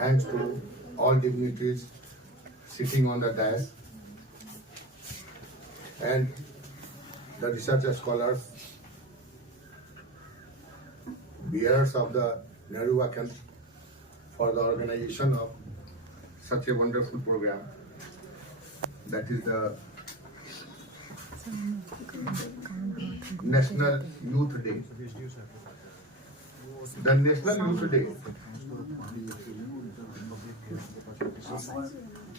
thanks to all dignitaries sitting on the dais and the research scholars, bearers of the Nehru Vacan for the organization of such a wonderful program. That is the National Youth Day. The National Youth Day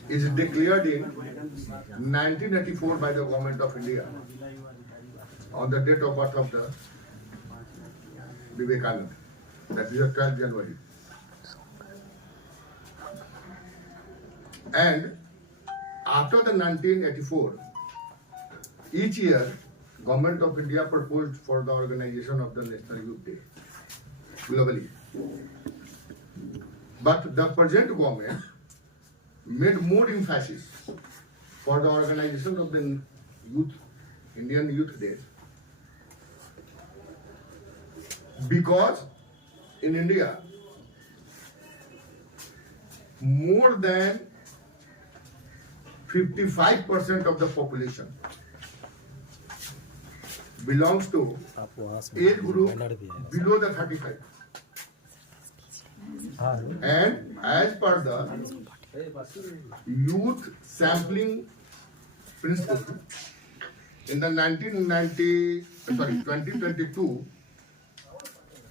is declared in 1984 by the Government of India on the date of birth of the Vivekananda. That is the 12th January. And after the 1984, each year, Government of India proposed for the organization of the National Youth Day globally. But the present government made more emphasis for the organization of the Indian Youth Day, because in India, more than 55% of the population belongs to age group below the 35. And as per the youth sampling principle, in the 2022,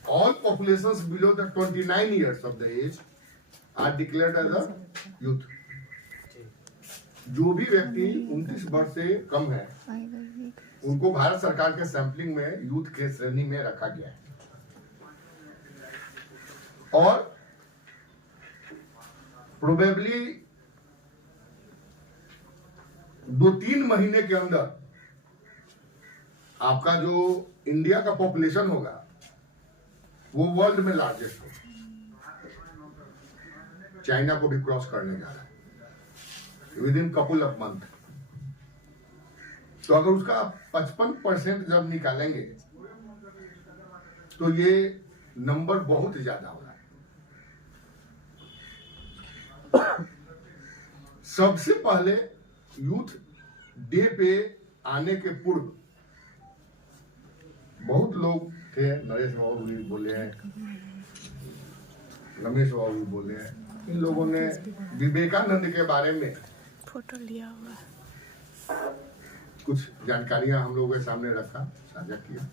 all populations below the 29 years of the age are declared as a youth. जो भी व्यक्ति 29 वर्ष से कम है उनको भारत सरकार के sampling में यूथ के श्रेणी में रखा गया है। और प्रोबेबली 2-3 महीने के अंदर आपका जो इंडिया का पॉपुलेशन होगा वो वर्ल्ड में लार्जेस्ट होगा, चाइना को भी क्रॉस करने जा रहा है with in couple of month. तो अगर उसका 55% जब निकालेंगे तो ये नंबर बहुत ज्यादा हो रहा है। सबसे पहले यूथ डे पे आने के पूर्व बहुत लोग थे, नरेश बाबू भी बोले हैं, रमेश बाबू भी बोले हैं, इन लोगों ने विवेकानंद के बारे में फोटो लिया हुआ कुछ जानकारियां हम लोगों के सामने रखा, साझा किया।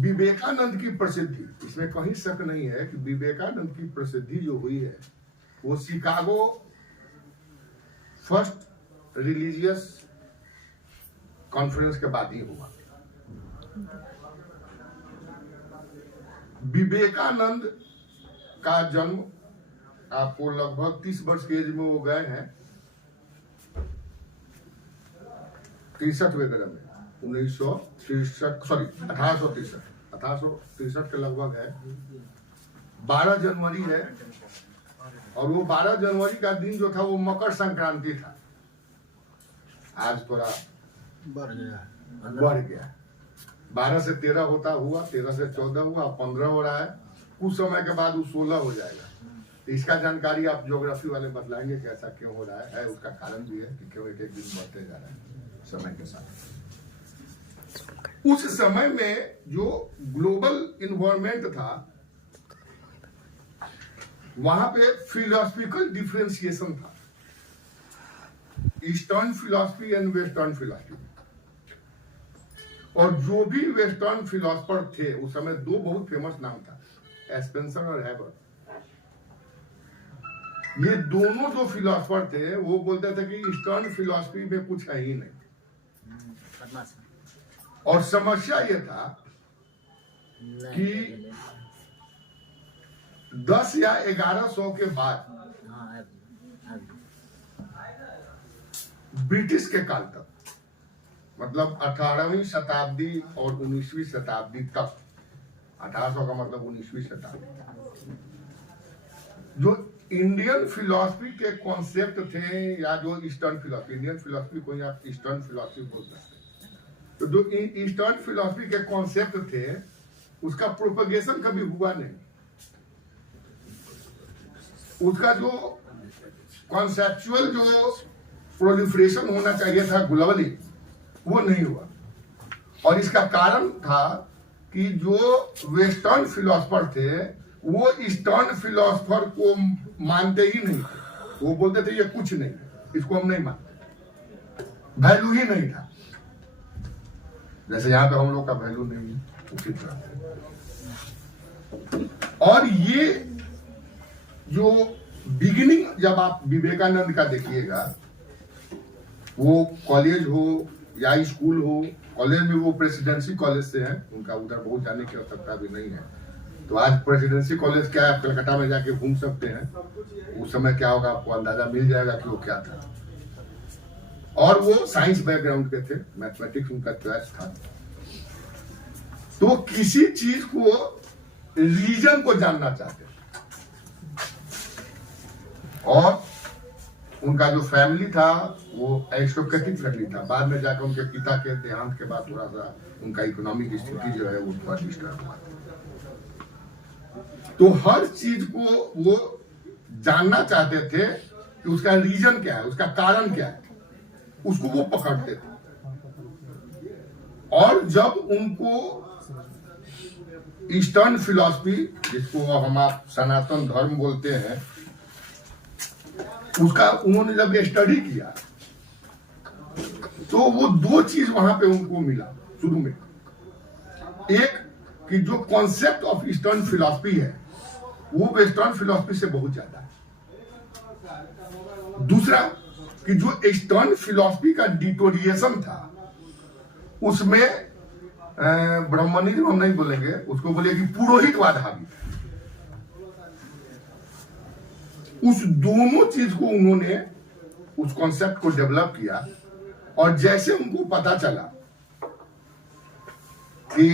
विवेकानंद की प्रसिद्धि, इसमें कहीं शक नहीं है कि विवेकानंद की प्रसिद्धि जो हुई है वो शिकागो फर्स्ट रिलीजियस कॉन्फ्रेंस के बाद ही हुआ। विवेकानंद का जन्म आपको लगभग 30 वर्ष की एज में वो गए हैं 63 वगैरह में, 1863 के लगभग है। 12 जनवरी है और वो 12 जनवरी का दिन जो था वो मकर संक्रांति था। आज थोड़ा बढ़ गया, 12 से 13 होता हुआ, 13 से 14 हुआ, 15 हो रहा है, कुछ समय के बाद वो 16 हो जाएगा। तो इसका जानकारी आप ज्योग्राफी वाले बतलाएंगे कि ऐसा क्यों हो रहा है, उसका कारण भी है कि क्यों एक एक दिन बढ़ते जा रहा है समय के साथ। उस समय में जो ग्लोबल इन्वायरमेंट था वहां पे फिलोसफिकल डिफरेंशिएशन था, eastern philosophy and western philosophy. और जो भी वेस्टर्न फिलोसफर थे उस समय दो बहुत फेमस नाम था, स्पेंसर और हैबर। ये दोनों जो फिलोसफर थे वो बोलते थे कि ईस्टर्न फिलॉसफी में कुछ है ही नहीं। और समस्या ये था कि 10 या 1100 के बाद ब्रिटिश के काल तक, मतलब 18वीं शताब्दी और 19वीं शताब्दी तक, 1800 का मतलब 19वीं शताब्दी, जो इंडियन फिलॉसफी के कॉन्सेप्ट थे या जो ईस्टर्न फिलॉसफी, इंडियन फिलॉसफी को आप ईस्टर्न फिलॉसफी बोल सकते हैं, तो जो ईस्टर्न फिलॉसफी के कॉन्सेप्ट थे उसका प्रोपगेशन कभी हुआ नहीं। उसका जो कॉन्सेप्चुअल जो प्रोलिफरेशन होना चाहिए था ग्लोबली, वो नहीं हुआ। और इसका कारण था कि जो वेस्टर्न फिलोसफर थे वो ईस्टर्न फिलोसफर को मानते ही नहीं थे। वो बोलते थे ये कुछ नहीं, इसको हम नहीं मानते, वैल्यू ही नहीं था। जैसे यहाँ पे हम लोग का वैल्यू नहीं है, उसी तरह। और ये जो बिगिनिंग जब आप विवेकानंद का देखिएगा, वो कॉलेज हो या स्कूल हो, कॉलेज में वो प्रेसिडेंसी कॉलेज से हैं, उनका उधर बहुत जाने की आवश्यकता भी नहीं है। तो आज प्रेसिडेंसी कॉलेज क्या है, आप कलकत्ता में जाके घूम सकते हैं, उस समय क्या होगा आपको अंदाजा मिल जाएगा कि वो क्या था। और वो साइंस बैकग्राउंड के थे, मैथमेटिक्स उनका चॉइस था। तो किसी चीज को, रीजन को जानना चाहते थे। और उनका जो फैमिली था वो एरिस्टोक्रेटिक फैमिली था। बाद में जाकर उनके पिता के देहांत के बाद थोड़ा सा उनका इकोनॉमिक स्थिति जो है वो थोड़ा डिस्टर्ब हुआ। तो हर चीज को वो जानना चाहते थे कि उसका रीजन क्या है, उसका कारण क्या है, उसको वो पकड़ते थे। और जब उनको ईस्टर्न फिलॉसफी, जिसको हम आप सनातन धर्म बोलते हैं, उसका उन्होंने जब स्टडी किया तो वो दो चीज वहां पे उनको मिला शुरू में। एक कि जो कॉन्सेप्ट ऑफ ईस्टर्न फिलॉसफी है वो वेस्टर्न फिलॉसफी से बहुत ज्यादा है। दूसरा कि जो ईस्टर्न फिलॉसफी का डिटोरिएशन था उसमें ब्राह्मणिज्म हम नहीं बोलेंगे, उसको बोले कि पुरोहितवाद हावी। उस दोनों चीज को उन्होंने, उस कॉन्सेप्ट को डेवलप किया। और जैसे उनको पता चला कि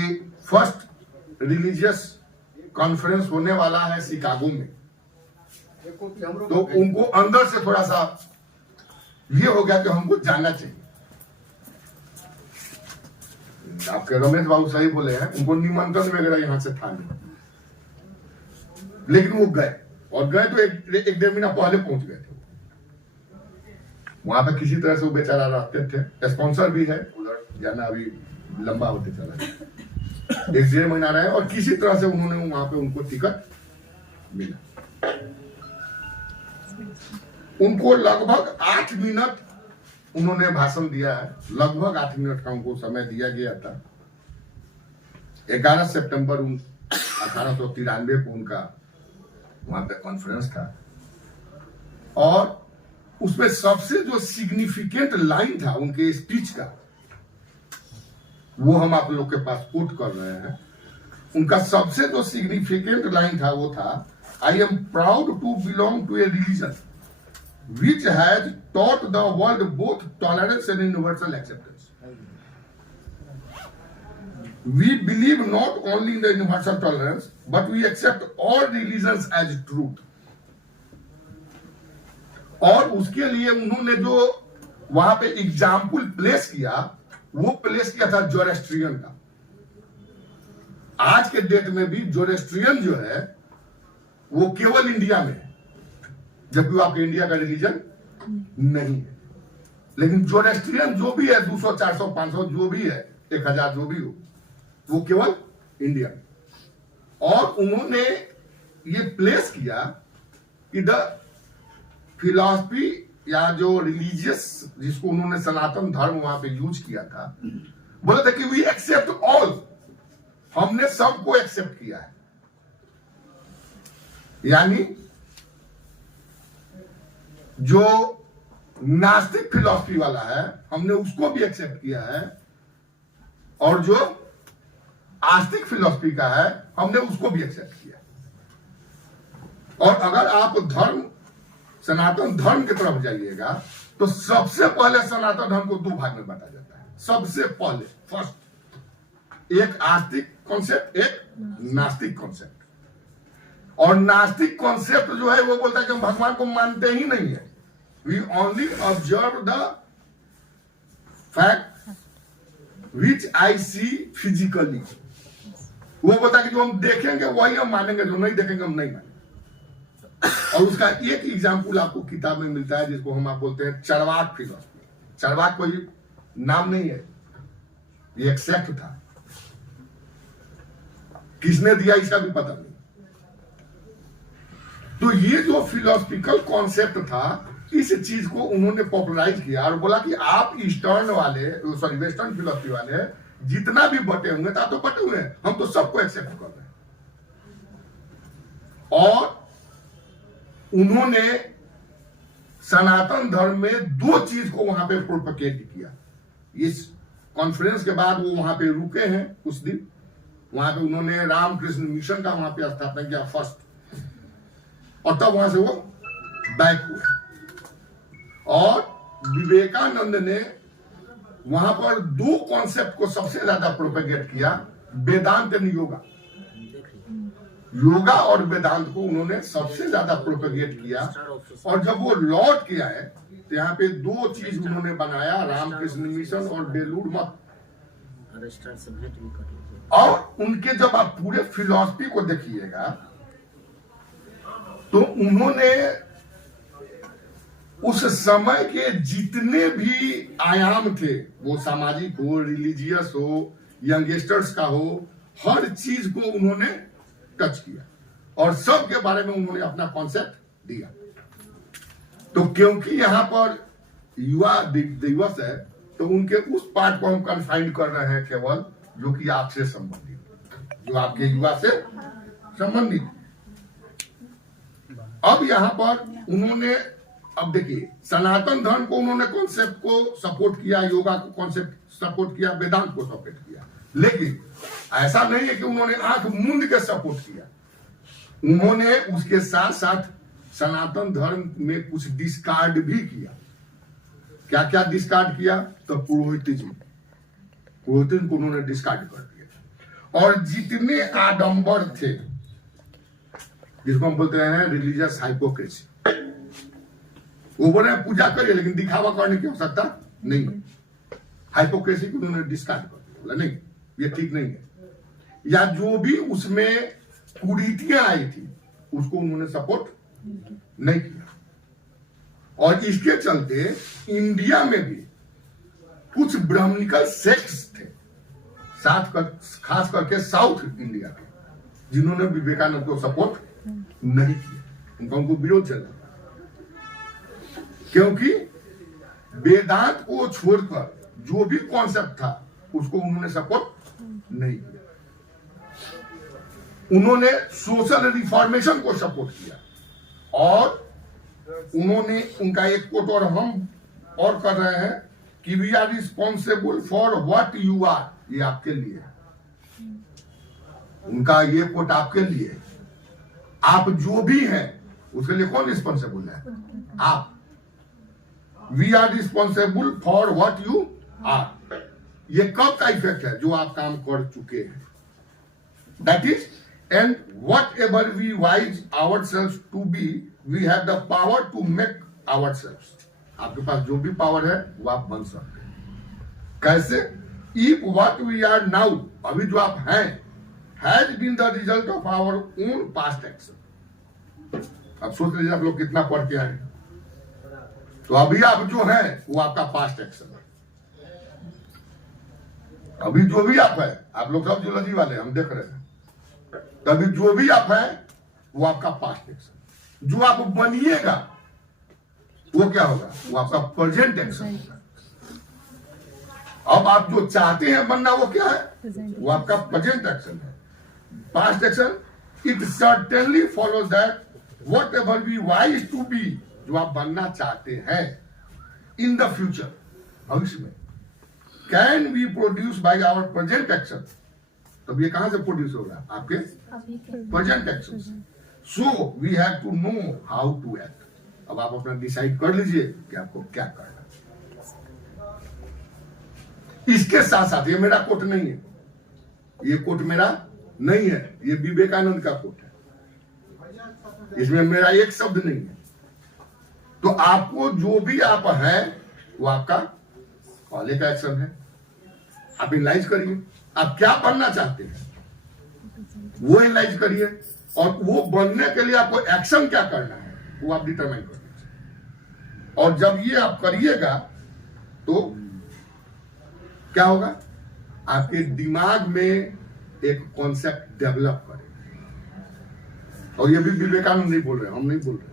फर्स्ट रिलीजियस कॉन्फ्रेंस होने वाला है शिकागो में, तो उनको अंदर से थोड़ा सा ये हो गया कि हमको जानना चाहिए। आपके रमेश बाबू सही बोले हैं, उनको निमंत्रण वगैरह यहां से था नहीं, लेकिन वो गए। और गए तो एक डेढ़ महीना पहले पहुंच गए थे। वहां पे किसी तरह से वो बेचारा रहते थे, स्पॉन्सर भी है, उधर जाना अभी लंबा होते चला गया। एक डेढ़ महीना रहे और किसी तरह से उन्होंने वहां पे उनको टिकट मिला। उनको लगभग 8 मिनट उन्होंने भाषण दिया है, लगभग 8 मिनट का उनको समय दिया गया था। 11 सितंबर 1893 को उनका वहां पे कॉन्फ्रेंस था। और उसमें सबसे जो सिग्निफिकेंट लाइन था उनके स्पीच का, वो हम आप लोग के पास कोट कर रहे हैं। उनका सबसे जो सिग्निफिकेंट लाइन था वो था, I am proud to belong to a religion which has taught the world both tolerance and universal acceptance. We believe not only in the universal tolerance, but we accept all religions as truth. और उसके लिए उन्होंने जो वहां पे example place किया, वो place किया था जोरेस्ट्रियन का। आज के डेट में भी जोरेस्ट्रियन जो है वो केवल इंडिया में है, जबकि वो आपके इंडिया का रिलीजन नहीं है। लेकिन जोरेस्ट्रियन जो भी है 200, 400, 500 जो भी है, 1000 जो भी हो, वो केवल इंडिया में। और उन्होंने ये प्लेस किया कि द फिलॉसफी या जो रिलीजियस, जिसको उन्होंने सनातन धर्म वहां पे यूज किया था, बोले थे कि वी एक्सेप्ट ऑल, हमने सबको एक्सेप्ट किया है। यानी जो नास्तिक फिलॉसफी वाला है हमने उसको भी एक्सेप्ट किया है, और जो आस्तिक फिलॉसफी का है हमने उसको भी एक्सेप्ट किया। और अगर आप धर्म, सनातन धर्म की तरफ जाइएगा तो सबसे पहले सनातन धर्म को 2 भाग में बांटा जाता है। सबसे पहले फर्स्ट, एक आस्तिक कॉन्सेप्ट, एक नास्तिक कॉन्सेप्ट। और नास्तिक कॉन्सेप्ट जो है वो बोलता है कि हम भगवान को मानते ही नहीं है, we only observe the fact which I see physically. वो बोलता है कि जो हम देखेंगे वही हम मानेंगे, जो नहीं देखेंगे हम नहीं मानेंगे। और उसका एक एग्जाम्पल आपको किताब में मिलता है जिसको हम आप बोलते हैं चरवाक फिलॉसफी। चरवाक कोई नाम नहीं है, ये एक सेक्ट था। किसने दिया इसका भी पता नहीं। तो ये जो फिलोसफिकल कॉन्सेप्ट था, इस चीज को उन्होंने पॉपुलराइज किया और बोला कि आप ईस्टर्न वाले, सॉरी वेस्टर्न फिलोसफी वाले जितना भी बटे होंगे तो आप तो बटे हुए हैं, हम तो सबको एक्सेप्ट कर रहे हैं। और उन्होंने सनातन धर्म में दो चीज को वहां पे प्रोपगेट किया। इस कॉन्फ्रेंस के बाद वो वहां पे रुके हैं कुछ दिन, वहां पे उन्होंने रामकृष्ण मिशन का वहां पे स्थापना किया फर्स्ट, और तब वहां से वो बैक हुए। और विवेकानंद ने वहां पर दो कॉन्सेप्ट को सबसे ज्यादा प्रोपेगेट किया, वेदांत एंड योगा। योगा और वेदांत को उन्होंने सबसे ज्यादा प्रोपेगेट किया। और जब वो लौट के आए तो यहाँ पे दो चीज उन्होंने बनाया, रामकृष्ण मिशन और बेलूर मठ। और उनके जब आप पूरे फिलॉसफी को देखिएगा तो उन्होंने उस समय के जितने भी आयाम थे, वो सामाजिक हो, रिलीजियस हो, यंगस्टर्स का हो, हर चीज को उन्होंने टच किया और सब के बारे में उन्होंने अपना कॉन्सेप्ट दिया। तो क्योंकि यहाँ पर युवा दिवस है तो उनके उस पार्ट को हम कन्फाइंड कर रहे हैं केवल जो कि आपसे संबंधित, जो आपके युवा से संबंधित। अब यहाँ पर उन्होंने, अब देखिए, सनातन धर्म को उन्होंने कॉन्सेप्ट को सपोर्ट किया, योगा को कॉन्सेप्ट सपोर्ट किया, वेदांत को सपोर्ट किया, लेकिन ऐसा नहीं है कि उन्होंने आंख मूंद के सपोर्ट किया। उन्होंने उसके साथ साथ सनातन धर्म में कुछ डिस्कार्ड भी किया। क्या क्या डिस्कार्ड किया? तो पुरोहितिज्म को उन्होंने डिस्कार्ड कर दिया। और जितने आडंबर थे, जिसको हम बोलते हैं रिलीजियस हाइपोक्रेसी, वो बोले पूजा करिए लेकिन दिखावा करने की आवश्यकता नहीं है, हाइपोक्रेसी को उन्होंने डिस्कार्ड कर दिया। बोला नहीं, ये ठीक नहीं है। या जो भी उसमें कुरीतियां आई थी उसको उन्होंने सपोर्ट नहीं किया। और इसके चलते इंडिया में भी कुछ ब्राह्मणिकल सेक्ट्स थे, खास करके साउथ इंडिया के, जिन्होंने विवेकानंद को सपोर्ट नहीं किया, उनको विरोध चला। क्योंकि वेदांत को छोड़कर जो भी कॉन्सेप्ट था उसको उन्होंने सपोर्ट नहीं किया। उन्होंने सोशल रिफॉर्मेशन को सपोर्ट किया। और उन्होंने, उनका एक कोट और हम और कर रहे हैं कि we are responsible for what you are, ये आपके लिए, उनका ये कोट आपके लिए। आप जो भी हैं उसके लिए कौन रिस्पॉन्सिबल है? आप। We are responsible for what you are. ये कब का इफेक्ट है? जो आप काम कर चुके हैं, that is, and whatever we wise ourselves to be, we have the power to make ourselves. आपके पास जो भी पावर है वो आप बन सकते हैं। कैसे? If what we are now, अभी जो आप हैं, has been the result of our own past action. अब सोच लीजिए आप लोग कितना पढ़ के आए, तो अभी आप जो हैं वो आपका पास्ट एक्शन है। अभी जो भी आप है, आप लोग सब जियोलॉजी वाले हम देख रहे हैं, तभी जो भी आप है वो आपका पास्ट एक्शन। जो आप बनिएगा वो क्या होगा? वो आपका प्रेजेंट एक्शन होगा। अब आप जो चाहते हैं बनना वो क्या है? वो आपका प्रेजेंट एक्शन है। Past action, it certainly follows that whatever we wise to be, जो आप बनना चाहते हैं इन द फ्यूचर, भविष्य में, can be produce by our present action. तब ये कहां से प्रोड्यूस होगा? आपके प्रेजेंट एक्शन से। So we have to know how to act. अब आप अपना डिसाइड कर लीजिए कि आपको क्या करना है। इसके साथ साथ, ये मेरा कोट नहीं है, ये कोट मेरा नहीं है, ये विवेकानंद का कोट है, इसमें मेरा एक शब्द नहीं है। तो आपको जो भी आप हैं वो आपका पहले का एक्शन है। आप एनालाइज करिए, आप क्या बनना चाहते हैं वो एनालाइज करिए, और वो बनने के लिए आपको एक्शन क्या करना है वो आप डिटरमाइन कर लीजिए। और जब ये आप करिएगा तो क्या होगा, आपके दिमाग में एक कॉन्सेप्ट डेवलप करेगा। और ये भी विवेकानंद नहीं बोल रहे, हम नहीं बोल रहे,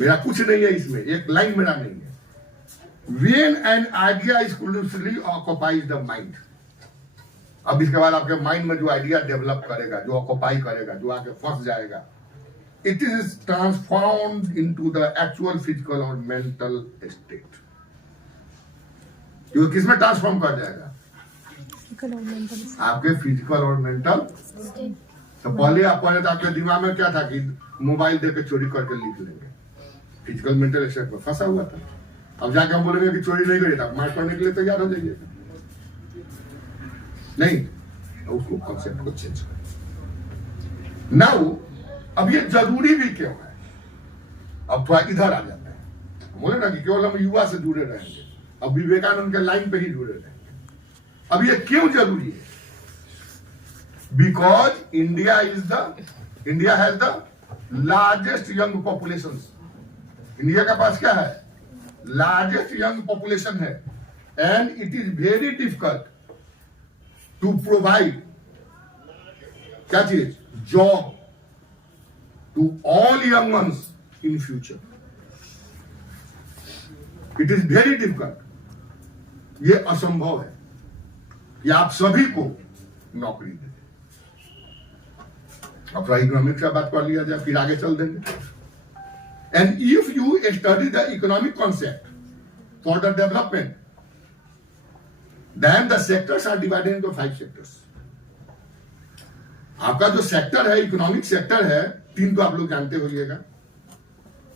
मेरा कुछ नहीं है इसमें, एक लाइन मेरा नहीं है। When an idea exclusively occupies the mind, अब इसके बाद आपके माइंड में जो आइडिया डेवलप करेगा, जो ऑक्युपाई करेगा, जो आके फंस जाएगा, it is transformed into the actual physical और मेंटल स्टेट। ये किसमें ट्रांसफॉर्म कर जाएगा? आपके फिजिकल और मेंटल। तो पहले तो आपके दिमाग में क्या था कि मोबाइल देके चोरी करके लिख लेंगे, फिजिकल मेंटल स्टेट में फंसा हुआ था। अब जाके हम बोलेंगे कि चोरी नहीं करी था, मार करने के लिए तैयार हो जाइए। नहीं, उसको कॉन्सेप्ट को चेंज कर। नाउ अब ये जरूरी भी क्यों है? अब थोड़ा इधर आ जाता है। बोले ना कि केवल हम युवा से जुड़े रहेंगे, अब विवेकानंद के लाइन पे ही जुड़े रहेंगे। अब ये क्यों जरूरी है? Because India has the largest young population. India के पास क्या है? लार्जेस्ट यंग पॉपुलेशन है, and it is very difficult to provide क्या चीज? Job to all young ones in future. It is very difficult. ये असंभव है कि आप सभी को नौकरी दें। अब थोड़ा इकोनॉमिक से बात कर लिया जाए, फिर आगे चल देंगे। And if you study the economic concept for the development, then the sectors are divided into 5 sectors. आपका जो सेक्टर है, इकोनॉमिक सेक्टर है, 3 तो आप लोग जानते होइएगा,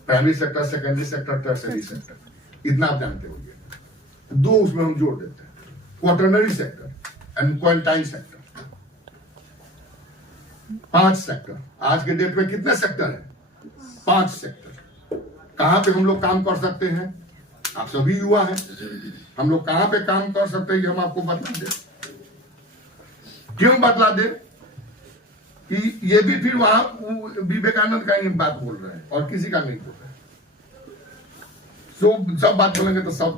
primary sector, secondary sector, tertiary sector, इतना आप जानते होइएगा। 2 उसमें हम जोड़ देते हैं, quaternary sector and quarantine sector. 5 sector. आज के डेट में कितने सेक्टर है? 5 सेक्टर। कहां पे हम लोग काम कर सकते हैं? आप सभी युवा हैं, हम लोग कहां पे काम कर सकते हैं, हम आपको बता दें। क्यों बतला दे? कि ये भी फिर वहां विवेकानंद का ही बात बोल रहे हैं और किसी का नहीं बोल रहे। तो सब बात बोलेंगे तो सब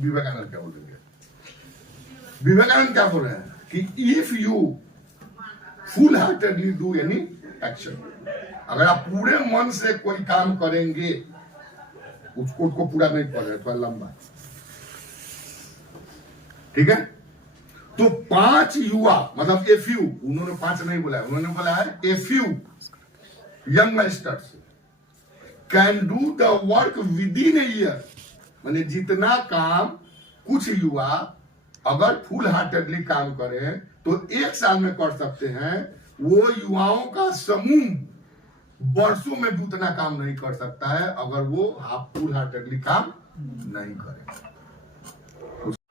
विवेकानंद क्या बोलेंगे? विवेकानंद क्या बोल रहे हैं कि if you full heartedly do any action, अगर आप पूरे मन से कोई काम करेंगे, उसको पूरा नहीं पड़ रहा है, थोड़ा लंबा, ठीक है? तो 5 युवा, मतलब ए फ्यू, उन्होंने 5 नहीं बोला है, उन्होंने बोला है a few youngsters can do the work with in a year. माने जितना काम कुछ युवा अगर फुल हार्टेडली काम करें तो 1 साल में कर सकते हैं, वो युवाओं का समूह वर्षों में भी उतना काम नहीं कर सकता है अगर वो फुल हार्टेडली काम नहीं करे।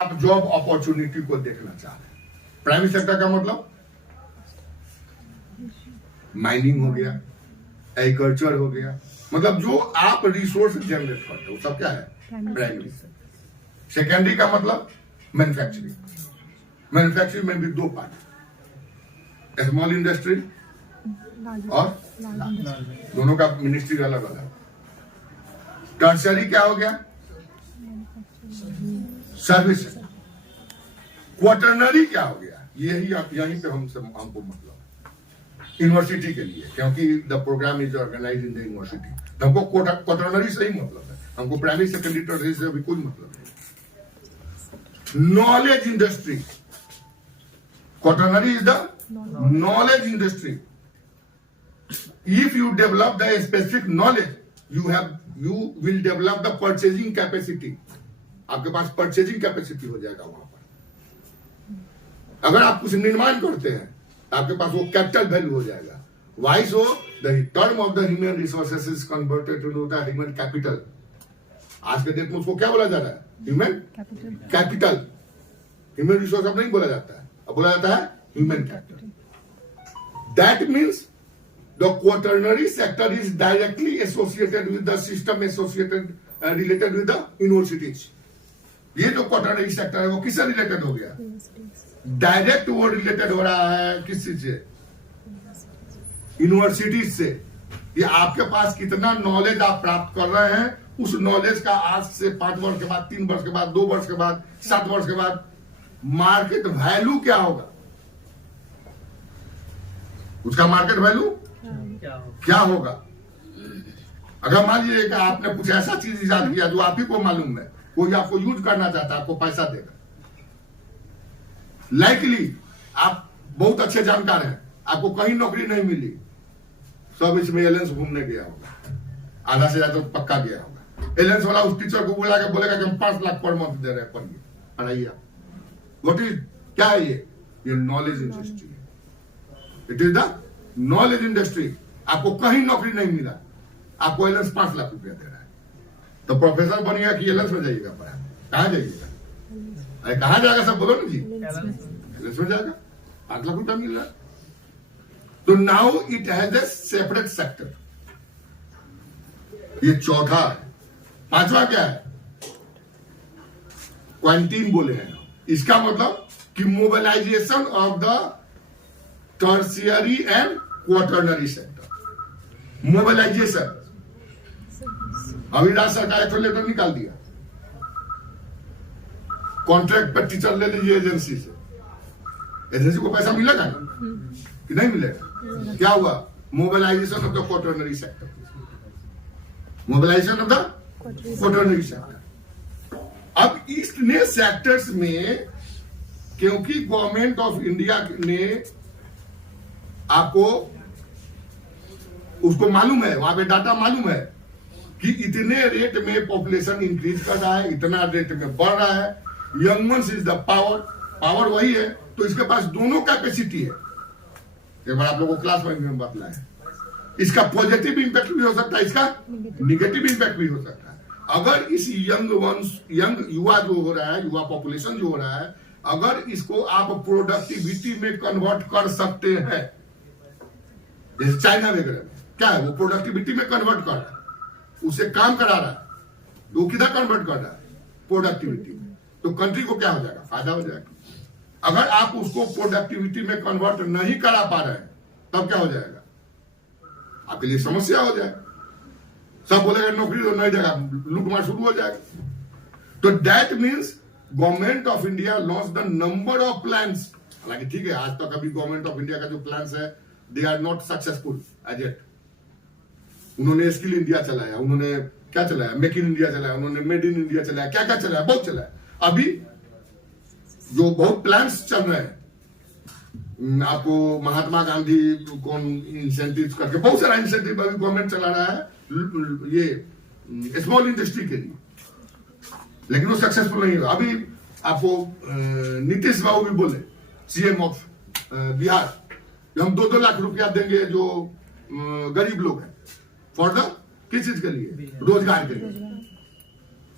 आप जॉब अपॉर्चुनिटी को देखना चाह रहे हैं। प्राइमरी सेक्टर का मतलब माइनिंग हो गया, एग्रीकल्चर हो गया, मतलब जो आप रिसोर्स जनरेट करते हो सब क्या है? Primary sector. सेकेंडरी का मतलब मैन्युफैक्चरिंग। मैन्युफैक्चरिंग में भी 2 पार्ट, स्मॉल इंडस्ट्री और दोनों का मिनिस्ट्री अलग अलग। टर्शरी क्या हो गया? सर्विस। क्वाटरनरी क्या हो गया? यही आप यहीं पे हमको मतलब यूनिवर्सिटी के लिए, क्योंकि the programme is organised in the university. हमको क्वाटरनरी से ही मतलब है, हमको प्राइमरी सेकेंडरी टर्शरी से भी कोई मतलब नहीं। Knowledge industry, quaternary is the knowledge industry. If you develop the specific knowledge, you will develop the purchasing capacity. आपके पास purchasing capacity हो जाएगा वहां पर। अगर आप कुछ निर्माण करते हैं, आपके पास वो कैपिटल वैल्यू हो जाएगा। Why so? The term of the human resources is converted to the human capital. आज के डेट में उसको क्या बोला जा रहा है? Human capital. ह्यूमन रिसोर्स अब नहीं बोला जाता है, अब बोला जाता है human capital. That means the quaternary sector is directly associated with the system related with the universities. ये जो क्वाटरनरी सेक्टर है वो किससे रिलेटेड हो गया? डायरेक्ट वो रिलेटेड हो रहा है किस चीज से? यूनिवर्सिटीज से। कि आपके पास कितना नॉलेज आप प्राप्त कर रहे हैं, उस नॉलेज का आज से 5 वर्ष के बाद, 3 वर्ष के बाद, 2 वर्ष के बाद, 7 वर्ष के बाद मार्केट वैल्यू क्या होगा, उसका मार्केट वैल्यू क्या होगा। अगर मान लीजिए कि आपने कुछ ऐसा चीज इजाद किया जो आप ही को मालूम है, कोई आपको यूज करना चाहता है, आपको पैसा देगा, लाइकली आप बहुत अच्छे जानकार हैं, आपको कहीं नौकरी नहीं मिली, सब इसमें एलियंस घूमने गया होगा, आधा से ज्यादा पक्का गया होगा। एलियंस वाला उस टीचर को बुला के बोलेगा कि हम 5 लाख पर मंथ दे रहे हैं, पढ़िए पढ़ाइए। व्हाट इज, क्या है ये नॉलेज इंडस्ट्री है। It is the knowledge industry. आपको कहीं नौकरी नहीं मिला, आपको एलियंस 5 लाख रुपया दे रहा है, तो प्रोफेसर बनिएगा कि एलियंस में जाइएगा पढ़ा, कहाँ जाइएगा, अरे कहाँ जाएगा, सब बोलो ना जी, एलियंस में जाएगा, 5 लाख रुपया मिल रहा है। तो now it has a separate sector. ये चौथा है। 5वां क्या है, क्वांटीन बोले हैं, इसका मतलब कि mobilisation of the tertiary and quaternary sector. Mobilisation, अभी राज्य सरकार एक लेटर निकाल दिया, कॉन्ट्रैक्ट पर टीचर ले लीजिए एजेंसी से, एजेंसी को पैसा मिलेगा ना कि नहीं मिलेगा। क्या हुआ, mobilisation of the quaternary sector, mobilisation of the quaternary sector. अब इतने सेक्टर्स में, क्योंकि गवर्नमेंट ऑफ इंडिया ने आपको उसको मालूम है, वहां पे डाटा मालूम है कि इतने रेट में पॉपुलेशन इंक्रीज कर रहा है, इतना रेट में बढ़ रहा है, young ones is the power, power वही है, तो इसके पास दोनों कैपेसिटी है। एक बार आप लोगों को क्लास में बताया है, इसका पॉजिटिव इंपैक्ट भी हो सकता है, इसका निगेटिव इंपैक्ट भी हो सकता है। अगर इस यंग युवा जो हो रहा है, युवा पॉपुलेशन जो हो रहा है, अगर इसको आप प्रोडक्टिविटी में कन्वर्ट कर सकते हैं, जैसे चाइना वगैरह में क्या है, वो प्रोडक्टिविटी में कन्वर्ट कर रहा है, उसे काम करा रहा है, वो किधर कन्वर्ट कर रहा है, प्रोडक्टिविटी में, तो कंट्री को क्या हो जाएगा, फायदा हो जाएगा। अगर आप उसको प्रोडक्टिविटी में कन्वर्ट नहीं करा पा रहे हैं, तब क्या हो जाएगा, आपके लिए समस्या हो जाएगा। सब बोलेगा नौकरी तो नहीं देगा, लूटमार शुरू हो जाएगा। तो that means government of India launch the number of plans. हालांकि ठीक है, आज तक अभी गवर्नमेंट ऑफ इंडिया का जो प्लान्स है, they are not successful as yet. उन्होंने स्किल इंडिया चलाया, उन्होंने क्या चलाया, मेक इन इंडिया चलाया, उन्होंने मेड इन इंडिया चलाया, क्या क्या चलाया, बहुत चलाया। अभी जो बहुत प्लान्स चल रहे हैं, आपको महात्मा गांधी कौन इंसेंटिव करके बहुत सारा इंसेंटिव अभी गवर्नमेंट चला रहा है ये स्मॉल इंडस्ट्री के लिए, लेकिन वो सक्सेसफुल नहीं हुआ। अभी आपको नीतीश बाबू भी बोले, सीएम ऑफ बिहार, हम 2-2 लाख रुपया देंगे जो गरीब लोग हैं, फॉर द किस चीज के लिए, रोजगार के लिए।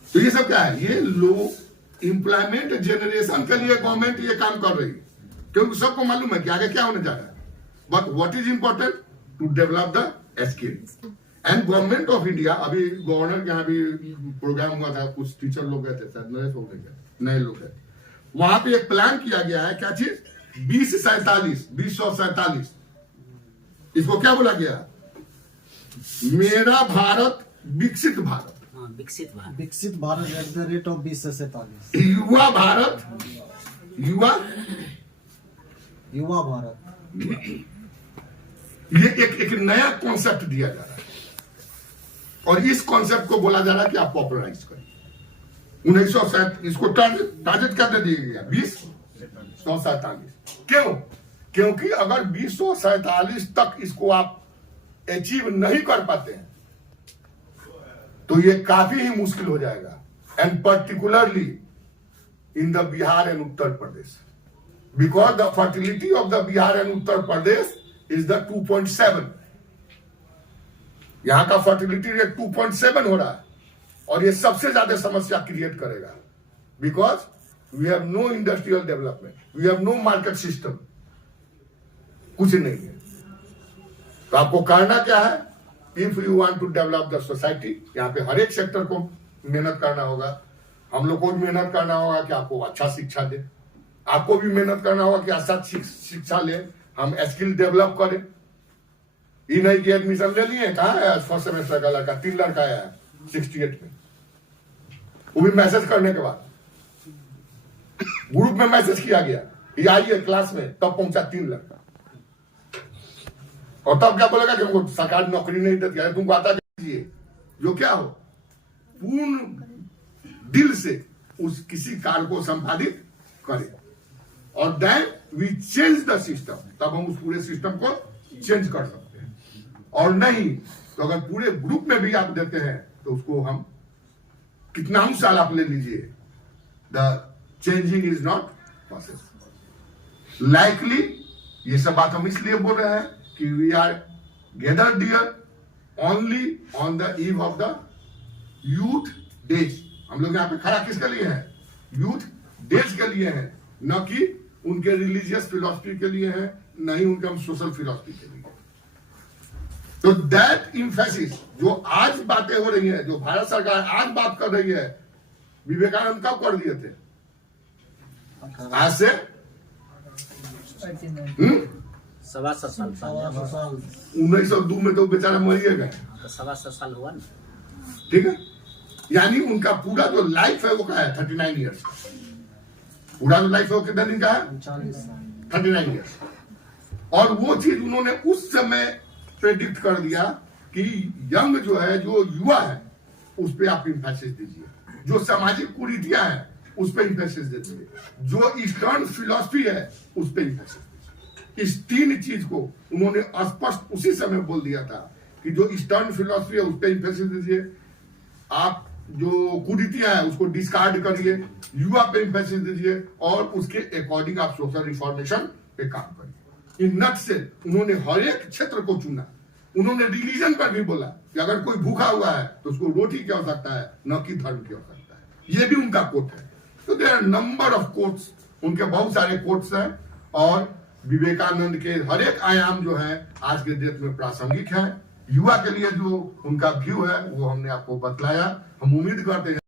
तो ये सब क्या है, ये लो एम्प्लॉयमेंट जनरेशन के लिए गवर्नमेंट ये काम कर रही है, क्योंकि सबको मालूम है कि आगे क्या होने जा रहा है। But what is important, to develop the skill. And government of India, अभी गवर्नर के यहाँ भी प्रोग्राम हुआ था, कुछ टीचर लोग गए थे, नए लोग गए, वहां पे एक प्लान किया गया है, क्या चीज, 2047, इसको क्या बोला गया, मेरा भारत विकसित भारत, विकसित Bharat at the rate of 20 से 47, युवा भारत, युवा भारत। ये एक नया कॉन्सेप्ट दिया जा रहा है, और इस कॉन्सेप्ट को बोला जा रहा है कि आप पॉपुलराइज करें। 1947 इसको टारगेट कर दिया गया 2047। क्यों, क्योंकि अगर 2047 तक इसको आप अचीव नहीं कर पाते हैं, तो ये काफी ही मुश्किल हो जाएगा, and particularly in the Bihar and Uttar Pradesh, because the fertility of the Bihar and Uttar Pradesh is the 2.7। यहां का फर्टिलिटी रेट 2.7 हो रहा है, और ये सबसे ज्यादा समस्या क्रिएट करेगा, because we have no industrial development, we have no market system, कुछ नहीं है। तो आपको करना क्या है, if you want to develop the society, यहाँ पे हर एक सेक्टर को मेहनत करना होगा। हम लोग को भी मेहनत करना होगा कि आपको अच्छा शिक्षा दे, आपको भी मेहनत करना होगा कि अच्छा शिक्षा ले, हम स्किल डेवलप करें, ई नहीं कि एडमिशन ले लिए, कहाँ है फर्स्ट सेमेस्टर का लड़का, 3 लड़का आया है 68 में, वो भी मैसेज करने के बाद ग्रुप में मैसेज किया गया ये आइए क्लास में, तब पहुंचा 3 लड़का। और तब क्या बोलेगा कि हमको सरकार नौकरी नहीं देती है, तुमको आता कीजिए जो क्या हो, पूर्ण दिल से उस किसी कार्य को संपादित करें, और then we change the system, तब हम उस पूरे सिस्टम को चेंज कर सकते हैं। और नहीं तो अगर पूरे ग्रुप में भी आप देते हैं तो उसको हम कितना ही साल आप ले लीजिए, the changing is not possible. Likely ये सब बात हम इसलिए बोल रहे हैं कि we are gathered here only on the eve of the youth days. हम लोग यहाँ पे खड़ा किसके लिए हैं? यूथ डेज के लिए हैं, न कि उनके रिलीजियस फिलॉसफी के लिए है, न ही उनके हम सोशल फिलॉसफी के लिए। तो दैट इम्फेसिस जो आज बातें हो रही हैं, जो भारत सरकार आज बात कर रही है, विवेकानंद कब कर दिए थे? आज से 1902 में तो बेचारा मरिए गए, 7.25 साल हुआ ना, ठीक है। यानी उनका पूरा जो लाइफ है वो क्या है? 39 ईयर्स का। पूरा जो लाइफ है वो कितने दिन का है? 39 ईयर्स। और वो चीज उन्होंने उस समय प्रेडिक्ट कर दिया कि यंग जो है, जो युवा है, उस पर आप इंफेसिस दीजिए, जो सामाजिक कुरीतियां हैं उस पर इंफेसिस दीजिए, जो ईस्टर्न फिलॉसफी है उस पर इंफेसिस दीजिए। इस 3 चीज को उन्होंने स्पष्ट उसी समय बोल दिया था कि जो ईस्टर्न फिलॉसफी है उस पर इंफेसिस दीजिए, आप जो कुरीतियां हैं उसको डिस्कार्ड करिए, युवा पे इंफेसिस दीजिए, और उसके अकॉर्डिंग आप सोशल रिफॉर्मेशन पे काम करिए। इन नट से उन्होंने हर एक क्षेत्र को चुना। उन्होंने रिलीजन पर भी बोला कि अगर कोई भूखा हुआ है तो उसको रोटी की आवश्यकता है, न कि धर्म की आवश्यकता है। ये भी उनका कोट है। तो there are number of quotes, उनके बहुत सारे कोट्स हैं, और विवेकानंद के हर एक आयाम जो है आज के डेट में प्रासंगिक है। युवा के लिए जो उनका व्यू है वो हमने आपको बतलाया। हम उम्मीद करते हैं